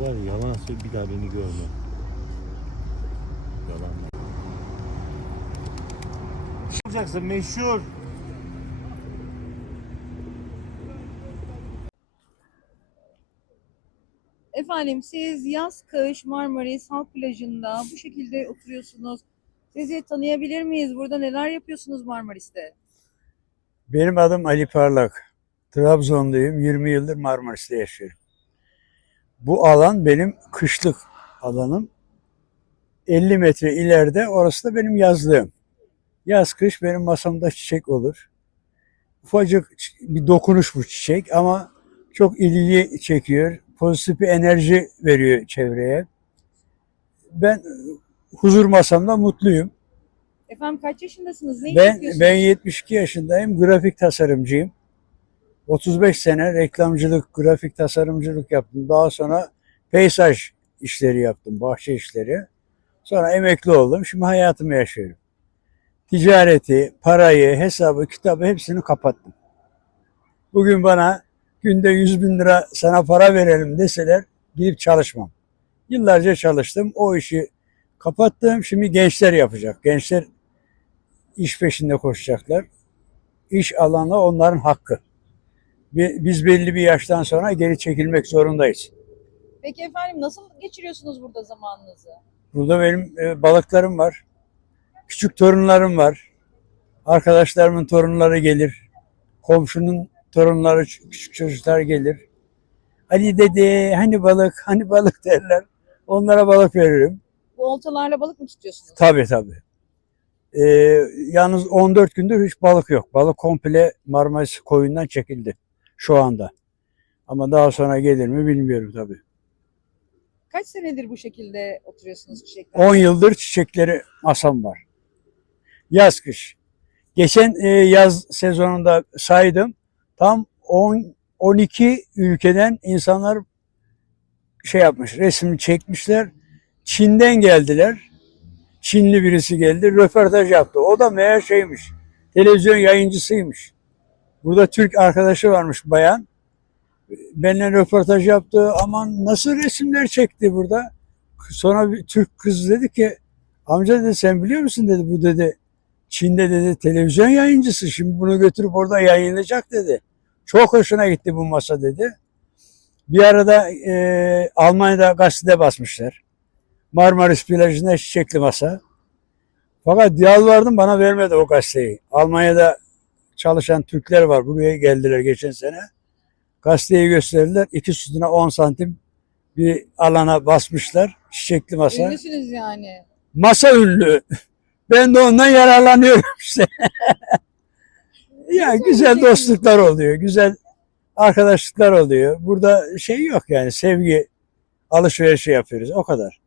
Var ya, yalan söyle bir daha beni görme. Yalan. Ne yapacaksın meşhur? Efendim siz yaz kış Marmaris Halk Plajı'nda bu şekilde oturuyorsunuz. Sizi tanıyabilir miyiz? Burada neler yapıyorsunuz Marmaris'te? Benim adım Ali Parlak. Trabzonluyum. 20 yıldır Marmaris'te yaşıyorum. Bu alan benim kışlık alanım. 50 metre ileride orası da benim yazlığım. Yaz kış benim masamda çiçek olur. Ufacık bir dokunuş bu çiçek ama çok ilgi çekiyor. Pozitif bir enerji veriyor çevreye. Ben huzur masamda mutluyum. Efendim kaç yaşındasınız? Ne iş Ben ben 72 yaşındayım. Grafik tasarımcıyım. 35 sene reklamcılık, grafik tasarımcılık yaptım. Daha sonra peyzaj işleri yaptım, bahçe işleri. Sonra emekli oldum. Şimdi hayatımı yaşıyorum. Ticareti, parayı, hesabı, kitabı hepsini kapattım. Bugün bana günde 100 bin lira sana para verelim deseler gidip çalışmam. Yıllarca çalıştım. O işi kapattım. Şimdi gençler yapacak. Gençler iş peşinde koşacaklar. İş alanı onların hakkı. Bi- Biz belli bir yaştan sonra geri çekilmek zorundayız. Peki efendim nasıl geçiriyorsunuz burada zamanınızı? Burada benim e, balıklarım var. Küçük torunlarım var. Arkadaşlarımın torunları gelir. Komşunun torunları, küçük çocuklar gelir. Ali dede hani balık, hani balık derler. Onlara balık veririm. Bu oltalarla balık mı tutuyorsunuz? Tabii tabii. Ee, yalnız 14 gündür hiç balık yok. Balık komple Marmaris koyundan çekildi şu anda. Ama daha sonra gelir mi bilmiyorum tabii. Kaç senedir bu şekilde oturuyorsunuz çiçekler? 10 yıldır çiçekleri masam var. Yaz kış. Geçen e, yaz sezonunda saydım. Tam 10 12 ülkeden insanlar şey yapmış, resim çekmişler. Çin'den geldiler. Çinli birisi geldi, röportaj yaptı. O da meğer şeymiş, televizyon yayıncısıymış. Burada Türk arkadaşı varmış bayan. Benimle röportaj yaptı. Aman nasıl resimler çekti burada. Sonra bir Türk kız dedi ki amca dedi sen biliyor musun dedi bu dedi Çin'de dedi televizyon yayıncısı şimdi bunu götürüp orada yayınlayacak dedi. Çok hoşuna gitti bu masa dedi. Bir arada e, Almanya'da gazete basmışlar. Marmaris plajında çiçekli masa. Fakat yalvardım bana vermedi o gazeteyi. Almanya'da çalışan Türkler var. Buraya geldiler geçen sene. Gazeteyi gösterdiler. İki sütuna 10 santim bir alana basmışlar. Çiçekli masa. Ünlüsünüz yani. Masa ünlü. Ben de ondan yararlanıyorum işte. ya güzel dostluklar oluyor. Güzel arkadaşlıklar oluyor. Burada şey yok yani sevgi alışverişi yapıyoruz. O kadar.